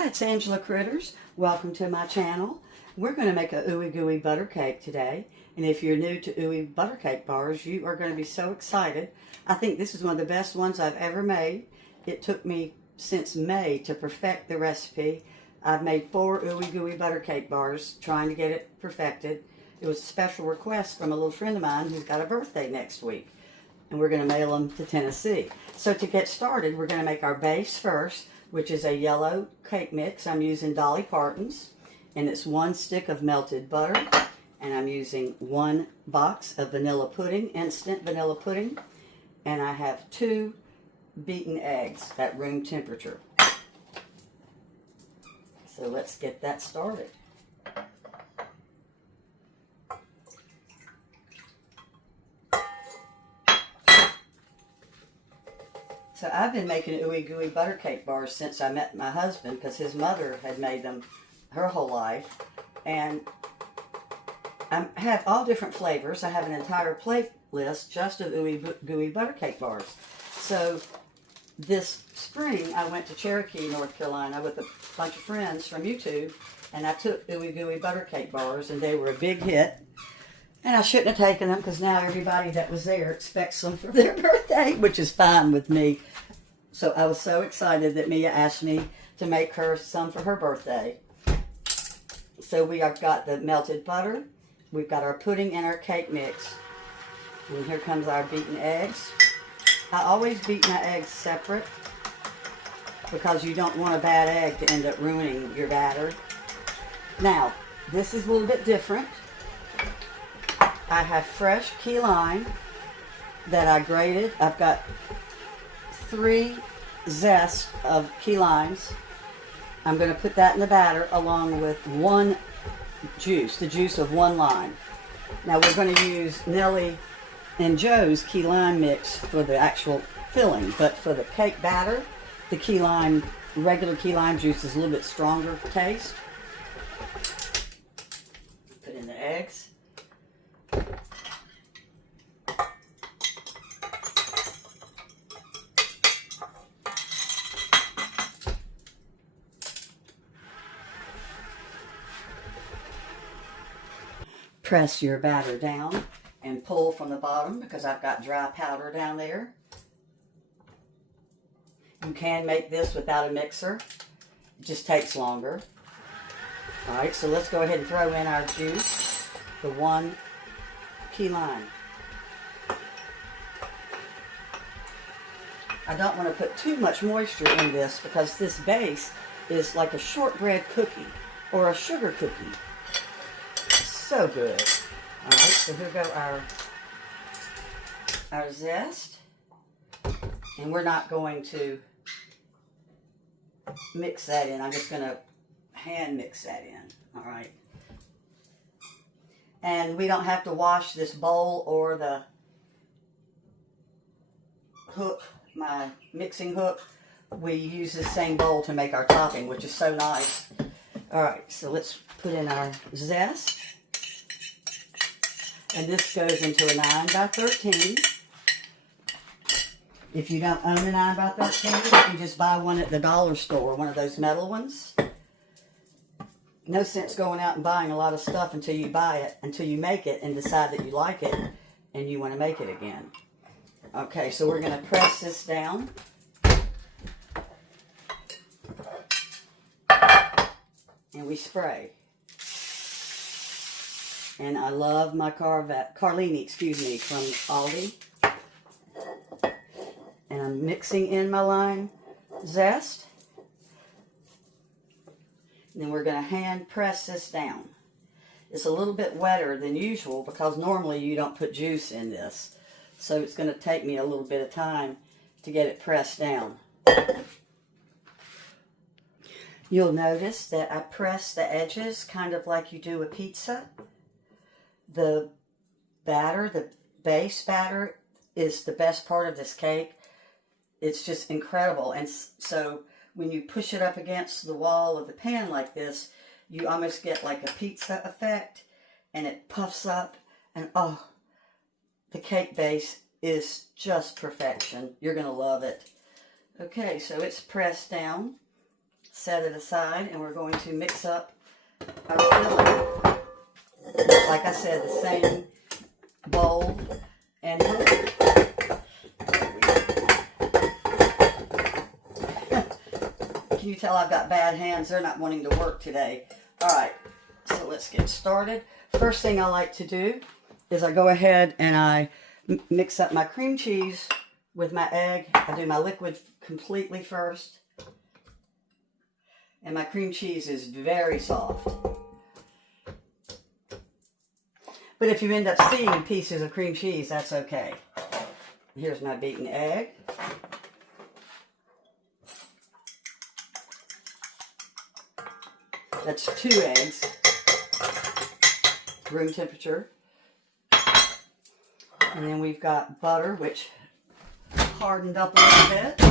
Hi, it's Angela Critters. Welcome to my channel. We're going to make a Ooey Gooey butter cake today. And if you're new to Ooey butter cake bars, you are going to be so excited. I think this is one of the best ones I've ever made. It took me since May to perfect the recipe. I've made 4 Ooey Gooey butter cake bars trying to get it perfected. It was a special request from a little friend of mine who's got a birthday next week. And we're going to mail them to Tennessee. So to get started, we're going to make our base first, which is a yellow cake mix. I'm using Dolly Parton's, and it's 1 stick of melted butter, and I'm using 1 box of vanilla pudding, instant vanilla pudding, and I have 2 beaten eggs at room temperature. So let's get that started. So I've been making Ooey Gooey butter cake bars since I met my husband, because his mother had made them her whole life. And I have all different flavors. I have an entire playlist just of Ooey Gooey butter cake bars. So this spring I went to Cherokee, North Carolina with a bunch of friends from YouTube, and I took Ooey Gooey butter cake bars, and they were a big hit. And I shouldn't have taken them, because now everybody that was there expects them for their birthday, which is fine with me. So I was so excited that Mia asked me to make her some for her birthday. So we have got the melted butter, we've got our pudding and our cake mix. And here comes our beaten eggs. I always beat my eggs separate, because you don't want a bad egg to end up ruining your batter. Now, this is a little bit different. I have fresh key lime that I grated. I've got 3 zest of key limes. I'm going to put that in the batter along with 1 juice, the juice of 1 lime. Now we're going to use Nellie and Joe's key lime mix for the actual filling, but for the cake batter, the key lime, regular key lime juice is a little bit stronger taste. Put in the eggs. Press your batter down and pull from the bottom, because I've got dry powder down there. You can make this without a mixer. It just takes longer. Alright, so let's go ahead and throw in our juice, the 1 key lime. I don't want to put too much moisture in this, because this base is like a shortbread cookie or a sugar cookie. So good. Alright, so here go our zest. And we're not going to mix that in. I'm just going to hand mix that in. Alright. And we don't have to wash this bowl or the hook, my mixing hook. We use the same bowl to make our topping, which is so nice. Alright, so let's put in our zest. And this goes into a 9x13. If you don't own a 9x13, you can just buy one at the dollar store, one of those metal ones. No sense going out and buying a lot of stuff until you buy it, until you make it and decide that you like it and you want to make it again. Okay, so we're going to press this down. And we spray. And I love my Carlini, from Aldi. And I'm mixing in my lime zest. And then we're going to hand press this down. It's a little bit wetter than usual, because normally you don't put juice in this. So it's going to take me a little bit of time to get it pressed down. You'll notice that I press the edges kind of like you do a pizza. The batter, the base batter, is the best part of this cake. It's just incredible. And so when you push it up against the wall of the pan like this, you almost get like a pizza effect, and it puffs up, and oh, the cake base is just perfection. You're going to love it. Okay, so it's pressed down. set it aside, and we're going to mix up our filling. Like I said, the same bowl and can you tell I've got bad hands? They're not wanting to work today. All right, so let's get started. First thing I like to do is I go ahead and I mix up my cream cheese with my egg. I do my liquid completely first. And my cream cheese is very soft. But if you end up seeing pieces of cream cheese, that's okay. Here's my beaten egg. That's 2 eggs, room temperature. And then we've got butter, which hardened up a little bit.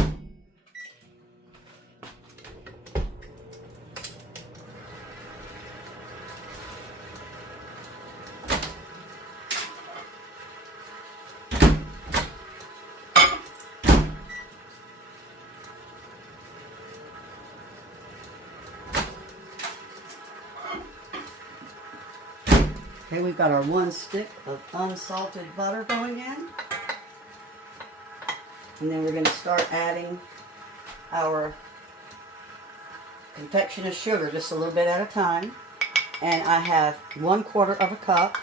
Okay, we've got our 1 stick of unsalted butter going in. And then we're going to start adding our confectioner's sugar just a little bit at a time. And I have 1/4 of a cup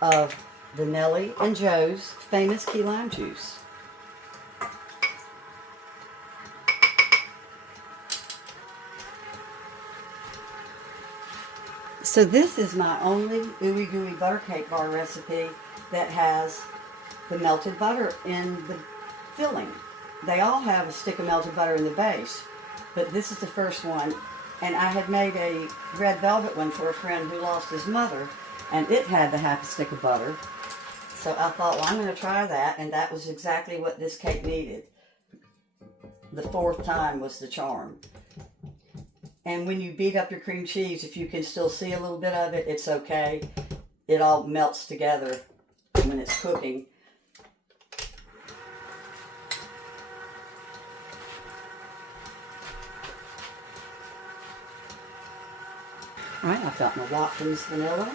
of the Nellie and Joe's famous key lime juice. So this is my only Ooey Gooey butter cake bar recipe that has the melted butter in the filling. They all have a stick of melted butter in the base, but this is the first one. And I had made a red velvet one for a friend who lost his mother, and it had the half a stick of butter. So I thought, well, I'm going to try that, and that was exactly what this cake needed. The 4th time was the charm. And when you beat up your cream cheese, if you can still see a little bit of it, it's okay. It all melts together when it's cooking. All right, I've got my Watkins vanilla.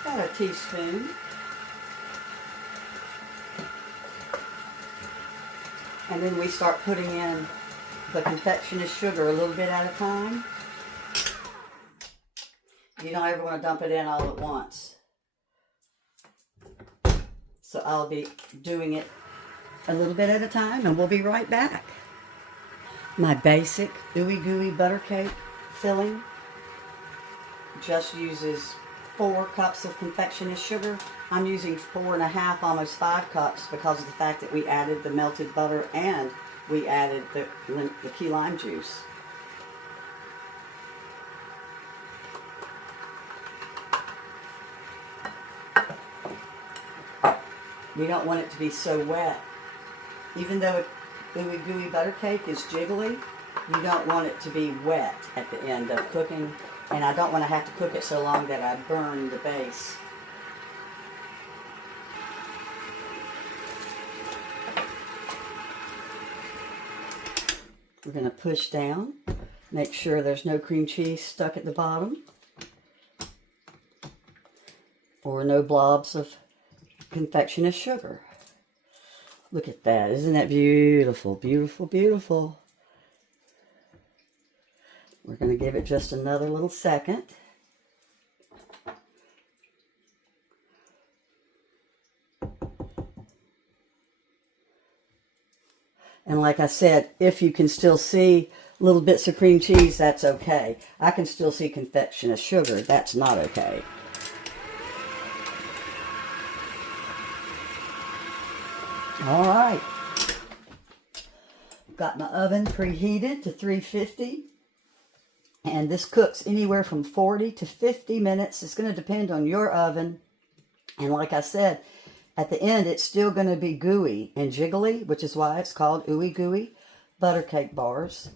About a teaspoon. And then we start putting in the confectioner's sugar a little bit at a time. You don't ever want to dump it in all at once. So I'll be doing it a little bit at a time, and we'll be right back. My basic Ooey Gooey butter cake filling just uses 4 cups of confectioner's sugar. I'm using 4.5, almost 5 cups because of the fact that we added the melted butter and we added the key lime juice. We don't want it to be so wet. Even though Ooey Gooey butter cake is jiggly, you don't want it to be wet at the end of cooking. And I don't want to have to cook it so long that I burn the base. We're going to push down, make sure there's no cream cheese stuck at the bottom, or no blobs of confectioner's sugar. Look at that. Isn't that beautiful? Beautiful, beautiful. We're going to give it just another little second. And like I said, if you can still see little bits of cream cheese, that's okay. I can still see confectioner's sugar. That's not okay. All right. Got my oven preheated to 350. And this cooks anywhere from 40 to 50 minutes. It's going to depend on your oven. And like I said, at the end, it's still going to be gooey and jiggly, which is why it's called Ooey Gooey butter cake bars.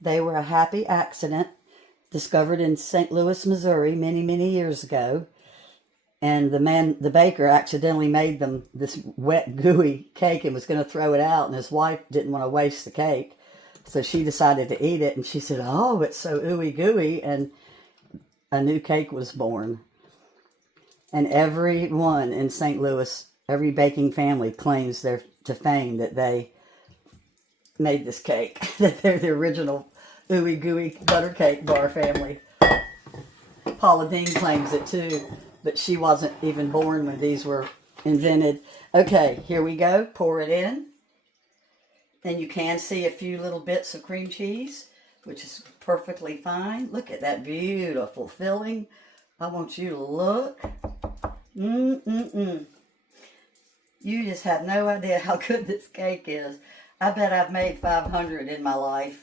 They were a happy accident discovered in St. Louis, Missouri, many, many years ago. And the baker accidentally made them this wet, gooey cake and was going to throw it out. And his wife didn't want to waste the cake. So she decided to eat it, and she said, oh, it's so ooey gooey, and a new cake was born. And everyone in St. Louis, every baking family claims to fame that they made this cake, that they're the original ooey gooey butter cake bar family. Paula Deen claims it too, but she wasn't even born when these were invented. Okay, here we go. Pour it in. And you can see a few little bits of cream cheese, which is perfectly fine. Look at that beautiful filling. I want you to look. You just have no idea how good this cake is. I bet I've made 500 in my life.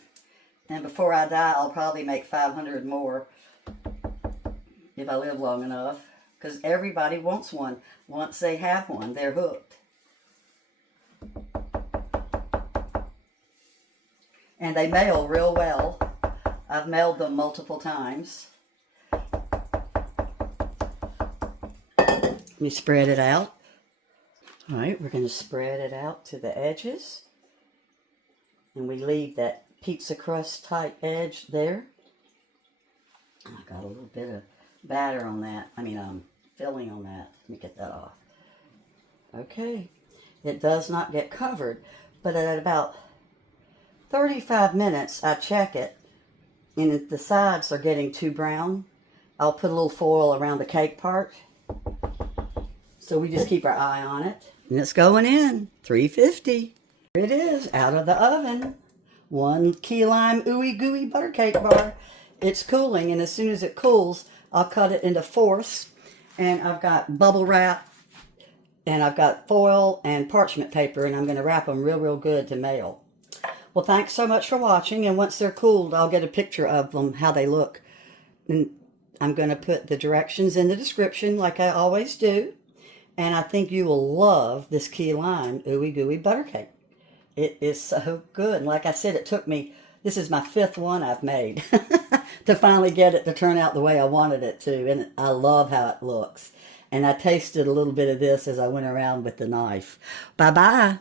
And before I die, I'll probably make 500 more if I live long enough. Because everybody wants one. Once they have one, they're hooked. And they mail real well. I've mailed them multiple times. Let me spread it out. All right, we're going to spread it out to the edges. And we leave that pizza crust type edge there. I got a little bit of batter on that. Filling on that. Let me get that off. Okay. It does not get covered, but at about 35 minutes, I check it, and if the sides are getting too brown, I'll put a little foil around the cake part. So we just keep our eye on it. And it's going in, 350. Here it is, out of the oven. 1 key lime ooey gooey butter cake bar. It's cooling, and as soon as it cools, I'll cut it into fourths. And I've got bubble wrap, and I've got foil and parchment paper, and I'm going to wrap them real good to mail. Well, thanks so much for watching, and once they're cooled, I'll get a picture of them, how they look. And I'm going to put the directions in the description like I always do. And I think you will love this key lime ooey gooey butter cake. It is so good. And like I said, it took me, this is my 5th one I've made to finally get it to turn out the way I wanted it to. And I love how it looks. And I tasted a little bit of this as I went around with the knife. Bye-bye.